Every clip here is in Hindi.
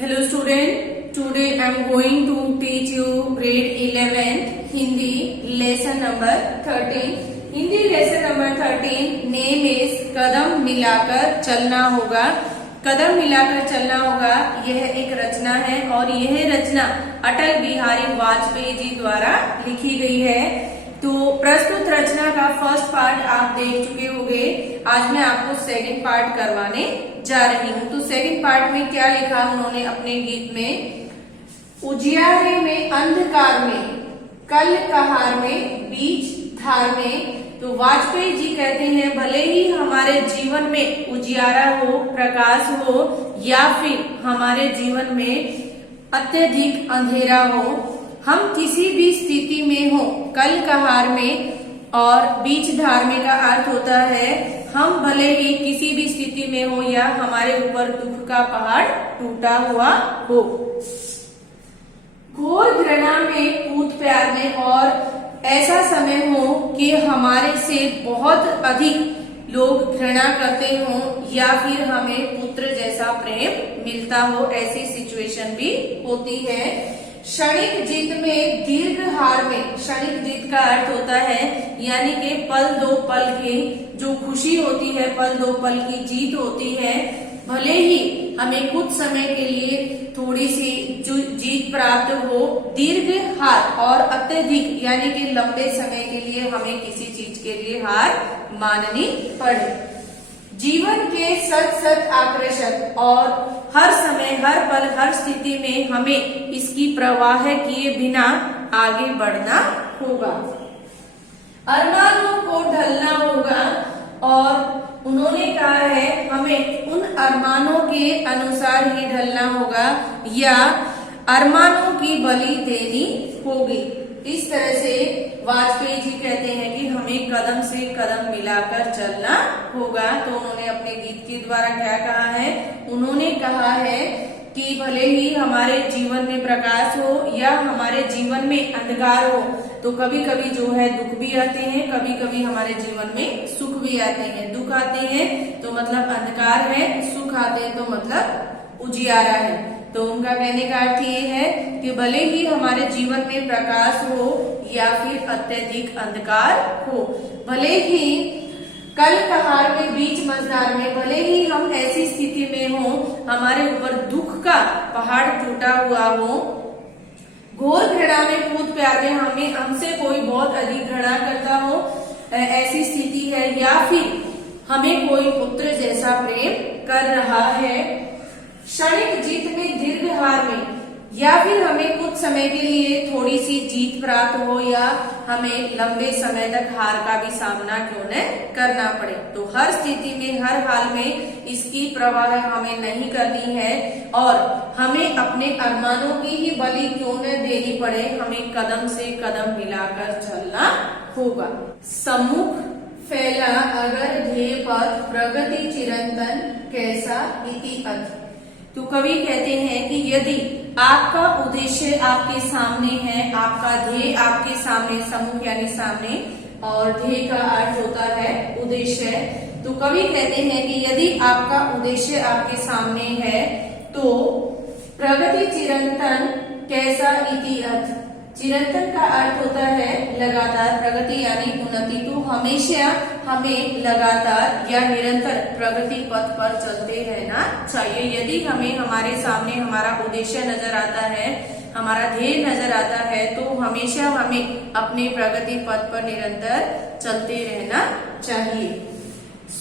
Hello student, today I am going to teach you grade 11th Hindi lesson number 13. Hindi lesson number 13 name is कदम मिलाकर चलना होगा। कदम मिलाकर चलना होगा यह एक रचना है और यह रचना अटल बिहारी वाजपेयी जी द्वारा लिखी गई है। तो प्रस्तुत रचना का फर्स्ट पार्ट आप देख चुके होंगे। आज मैं आपको सेकंड पार्ट करवाने जा रही हूँ। तो सेकंड पार्ट में क्या लिखा उन्होंने अपने गीत में, उजियारे में अंधकार में, कल कहार में, बीच धार में। तो वाजपेयी जी कहते हैं भले ही हमारे जीवन में उजियारा हो, प्रकाश हो या फिर हमारे जीवन में अत्यधिक अंधेरा हो, हम किसी भी स्थिति में हो, कल कहार में और बीच धार में का अर्थ होता है हम भले ही किसी भी स्थिति में हो या हमारे ऊपर दुख का पहाड़ टूटा हुआ हो, घोर घृणा में, पूत प्यार में और ऐसा समय हो कि हमारे से बहुत अधिक लोग घृणा करते हो या फिर हमें पुत्र जैसा प्रेम मिलता हो, ऐसी सिचुएशन भी होती है। क्षणिक जीत में, दीर्घ हार में, क्षणिक जीत का अर्थ होता है यानी कि पल दो पल की जो खुशी होती है, पल दो पल की जीत होती है। भले ही हमें कुछ समय के लिए थोड़ी सी जो जीत प्राप्त हो, दीर्घ हार और अत्यधिक यानी कि लंबे समय के लिए हमें किसी चीज के लिए हार माननी पड़े। जीवन के सच सच आकर्षक और हर समय, हर पल, हर स्थिति में हमें इसकी परवाह किए बिना आगे बढ़ना होगा। अरमानों को ढलना होगा और उन्होंने कहा है हमें उन अरमानों के अनुसार ही ढलना होगा या अरमानों की बलि देनी होगी। इस तरह से वाजपेयी जी कहते हैं कि हमें कदम से कदम मिलाकर चलना होगा। तो उन्होंने अपने गीत के द्वारा क्या कहा है, उन्होंने कहा है कि भले ही हमारे जीवन में प्रकाश हो या हमारे जीवन में अंधकार हो, तो कभी कभी जो है दुख भी आते हैं, कभी कभी हमारे जीवन में सुख भी आते हैं। दुख आते हैं तो मतलब अंधकार है, सुख आते हैं तो मतलब उजियारा है। तो उनका कहने का अर्थ ये है कि भले ही हमारे जीवन में प्रकाश हो या फिर अत्यधिक अंधकार हो, भले ही कल कहार में, बीच मझधार में, भले ही हम ऐसी स्थिति में हो हमारे ऊपर दुख का पहाड़ टूटा हुआ हो, घोर घृणा में, पूत प्यार में हमें हमसे कोई बहुत अधिक घृणा करता हो, ऐसी स्थिति है या फिर हमें कोई पुत्र जैसा प्रेम कर रहा है, क्षणिक जीत में, दीर्घ हार में या फिर हमें कुछ समय के लिए थोड़ी सी जीत प्राप्त हो या हमें लंबे समय तक हार का भी सामना क्यों न करना पड़े। तो हर स्थिति में, हर हाल में इसकी परवाह हमें नहीं करनी है और हमें अपने अरमानों की ही बलि क्यों न देनी पड़े, हमें कदम से कदम मिलाकर चलना होगा। सम्मुख फैला अगर ध्येय पथ, प्रगति चिरंतन कैसा इति अथ। तो कवि कहते हैं कि यदि आपका उद्देश्य आपके सामने है, आपका ध्येय आपके सामने, सम्मुख यानी सामने और ध्येय का अर्थ होता है उद्देश्य। तो कवि कहते हैं कि यदि आपका उद्देश्य आपके सामने है तो प्रगति चिरंतन कैसा इति अथ। चिरंतन का अर्थ होता है लगातार, प्रगति यानी उन्नति। तो हमेशा हमें लगातार या निरंतर प्रगति पथ पर चलते रहना चाहिए। यदि हमें हमारे सामने हमारा उद्देश्य नजर आता है, हमारा ध्येय नजर आता है, तो हमेशा हमें अपने प्रगति पथ पर निरंतर चलते रहना चाहिए।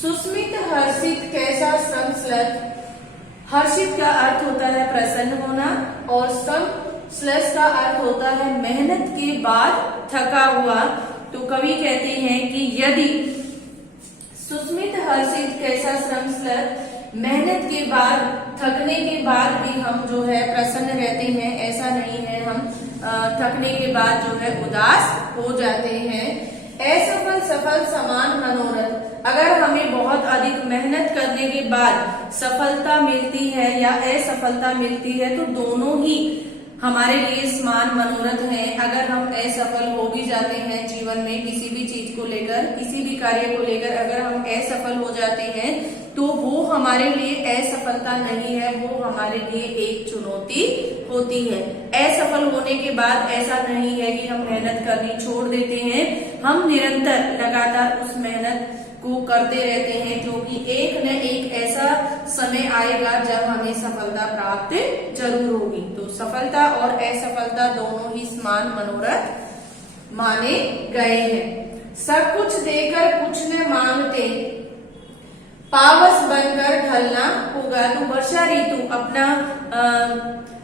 सुस्मित हर्षित कैसा संश्लिष्ट। हर्षित का अर्थ होता है प्रसन्न होना और संश्लिष्ट का अर्थ होता है मेहनत के बाद थका हुआ। तो कवि कहते हैं कि यदि सुस्मित हर्षित कैसा संश्लिष्ट, मेहनत के बाद, थकने के बाद भी हम जो है प्रसन्न रहते हैं, ऐसा नहीं है हम थकने के बाद जो है उदास हो जाते हैं। असफल सफल समान मनोरथ। अगर हमें बहुत अधिक मेहनत करने के बाद सफलता मिलती है या असफलता मिलती है तो दोनों ही हमारे लिए समान मनोरथ है। अगर हम असफल हो भी जाते हैं जीवन में किसी भी चीज को लेकर, किसी भी कार्य को लेकर अगर हम असफल हो जाते हैं तो वो हमारे लिए असफलता नहीं है, वो हमारे लिए एक चुनौती होती है। असफल होने के बाद ऐसा नहीं है कि हम मेहनत करनी छोड़ देते हैं, हम निरंतर लगातार उस मेहनत को करते रहते हैं, क्योंकि एक न एक ऐसा समय आएगा जब हमें सफलता प्राप्त जरूर होगी। तो सफलता और असफलता दोनों ही समान मनोरथ माने गए हैं। सब कुछ देकर कुछ न मांगते, पावस बनकर ढलना होगा। तो वर्षा ऋतु अपना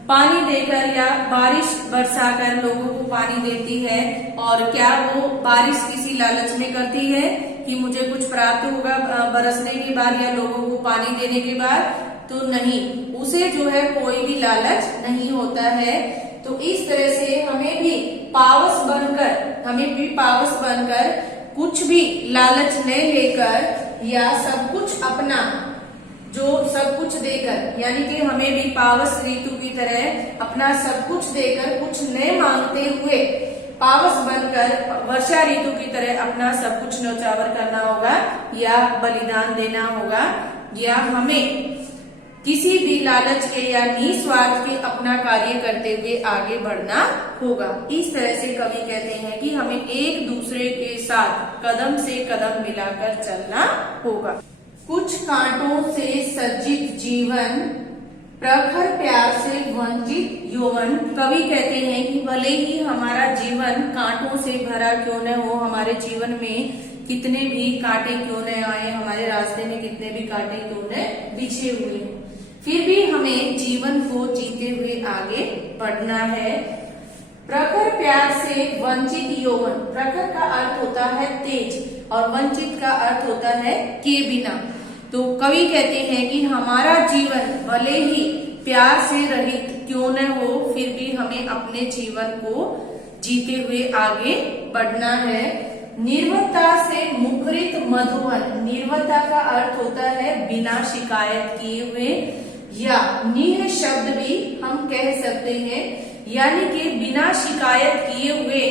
पानी देकर या बारिश बरसाकर लोगों को पानी देती है, और क्या वो बारिश किसी लालच में करती है कि मुझे कुछ प्राप्त होगा बरसने के बाद या लोगों को पानी देने के बाद? तो नहीं, उसे जो है कोई भी लालच नहीं होता है। तो इस तरह से हमें भी पावस बनकर कुछ भी लालच न लेकर या सब कुछ अपना जो सब कुछ देकर, यानी कि हमें भी पावस ऋतु की तरह अपना सब कुछ देकर कुछ न मांगते हुए पावस बनकर वर्षा ऋतु की तरह अपना सब कुछ न्यौछावर करना होगा या बलिदान देना होगा, या हमें किसी भी लालच के या निस्वार्थ के अपना कार्य करते हुए आगे बढ़ना होगा। इस तरह से कवि कहते हैं कि हमें एक दूसरे के साथ कदम से कदम मिलाकर चलना होगा। कुछ कांटों से सज्जित जीवन, प्रखर प्यार से वंचित यौवन। कवि कहते हैं कि भले ही हमारा जीवन कांटों से भरा क्यों न हो, हमारे जीवन में कितने भी कांटे क्यों न आए, हमारे रास्ते में कितने भी कांटे क्यों न बिछे हुए हैं, फिर भी हमें जीवन को जीते हुए आगे बढ़ना है। प्रखर प्यार से वंचित यौवन, प्रखर का अर्थ होता है तेज और वंचित का अर्थ होता है के बिना। तो कवि कहते हैं कि हमारा जीवन भले ही प्यार से रहित क्यों न हो, फिर भी हमें अपने जीवन को जीते हुए आगे बढ़ना है। निर्वता से मुखरित मधुवन, निर्वता का अर्थ होता है बिना शिकायत किए हुए, या निह शब्द भी हम कह सकते हैं, यानी कि बिना शिकायत किए हुए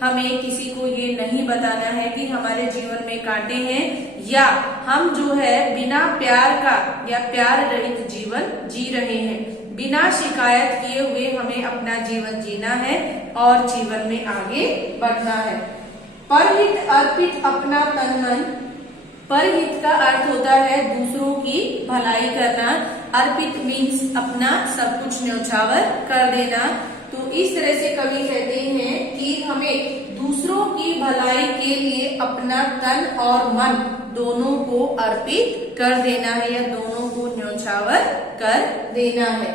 हमें किसी को ये नहीं बताना है कि हमारे जीवन में कांटे हैं, या हम जो है बिना प्यार का या प्यार रहित जीवन जी रहे हैं। बिना शिकायत किए हुए हमें अपना जीवन जीना है और जीवन में आगे बढ़ना है। परहित अर्पित अपना तन मन, परहित का अर्थ होता है दूसरों की भलाई करना, अर्पित मीन्स अपना सब कुछ न्यौछावर कर देना। तो इस तरह से कवि कहते हैं कि हमें दूसरों की भलाई के लिए अपना तन और मन दोनों को अर्पित कर देना है या दोनों को न्यौछावर कर देना है।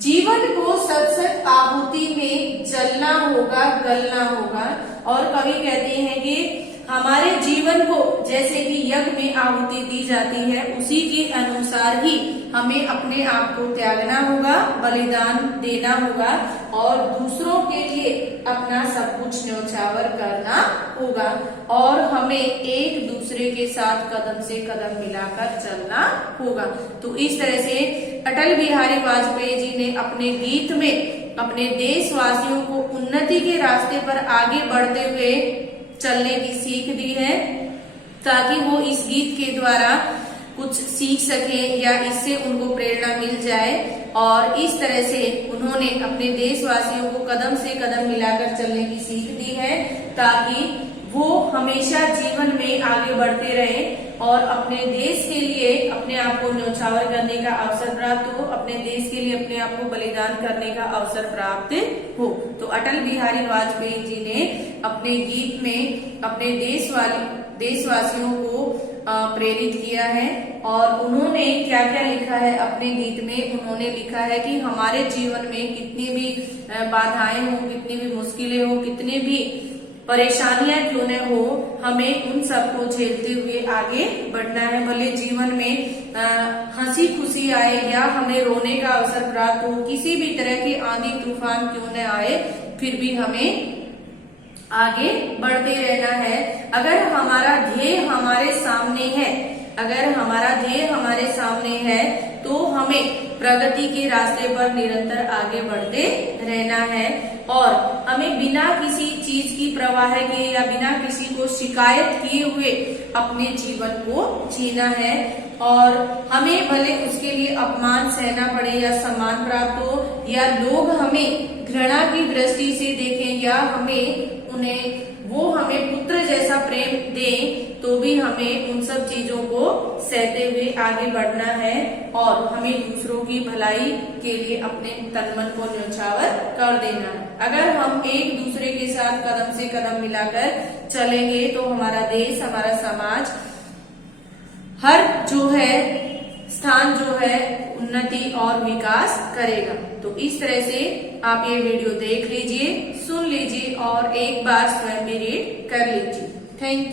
जीवन को सत आहुति में जलना होगा, गलना होगा। और कवि कहते हैं कि हमारे जीवन को जैसे कि यज्ञ में आहुति दी जाती है, उसी के अनुसार ही हमें अपने आप को त्यागना होगा, बलिदान देना होगा और दूसरों के लिए अपना सब कुछ न्यौछावर करना होगा, और हमें एक दूसरे के साथ कदम से कदम मिलाकर चलना होगा। तो इस तरह से अटल बिहारी वाजपेयी जी ने अपने गीत में अपने देशवासियों को उन्नति के रास्ते पर आगे बढ़ते हुए चलने की सीख दी है, ताकि वो इस गीत के द्वारा कुछ सीख सके या इससे उनको प्रेरणा मिल जाए। और इस तरह से उन्होंने अपने देशवासियों को कदम से कदम मिलाकर चलने की सीख दी है, ताकि वो हमेशा जीवन में आगे बढ़ते रहें और अपने देश के लिए अपने आप को न्यौछावर करने का अवसर प्राप्त हो, अपने देश के लिए अपने आप को बलिदान करने का अवसर प्राप्त हो। तो अटल बिहारी वाजपेयी जी ने अपने गीत में अपने देशवासियों को प्रेरित किया है। और उन्होंने क्या क्या लिखा है अपने गीत में? उन्होंने लिखा है कि हमारे जीवन में कितनी भी बाधाएं हो, कितनी भी मुश्किलें हो, कितनी भी परेशानियां क्यों न हो, हमें उन सबको झेलते हुए आगे बढ़ना है। भले जीवन में हंसी खुशी आए या हमें रोने का अवसर प्राप्त हो, किसी भी तरह के आंधी तूफान क्यों न आए, फिर भी हमें आगे बढ़ते रहना है। अगर हमारा ध्येय हमारे सामने है, अगर हमारा ध्येय हमारे सामने है, तो हमें प्रगति के रास्ते पर निरंतर आगे बढ़ते रहना है और हमें बिना किसी चीज की परवाह के या बिना किसी को शिकायत किए हुए अपने जीवन को जीना है और हमें भले उसके लिए अपमान सहना पड़े या सम्मान प्राप्त हो या लोग हमें घृणा की दृष्टि से देखें या वो हमें पुत्र जैसा प्रेम दें, तो भी हमें उन सब चीजों को सहते हुए आगे बढ़ना है और हमें दूसरों की भलाई के लिए अपने तन मन को न्यौछावर कर देना है। अगर हम एक दूसरे के साथ कदम से कदम मिलाकर चलेंगे तो हमारा देश, हमारा समाज, हर स्थान उन्नति और विकास करेगा। तो इस तरह से आप ये वीडियो देख लीजिए, सुन लीजिए और एक बार स्वयं भी रीड कर लीजिए। Thank you.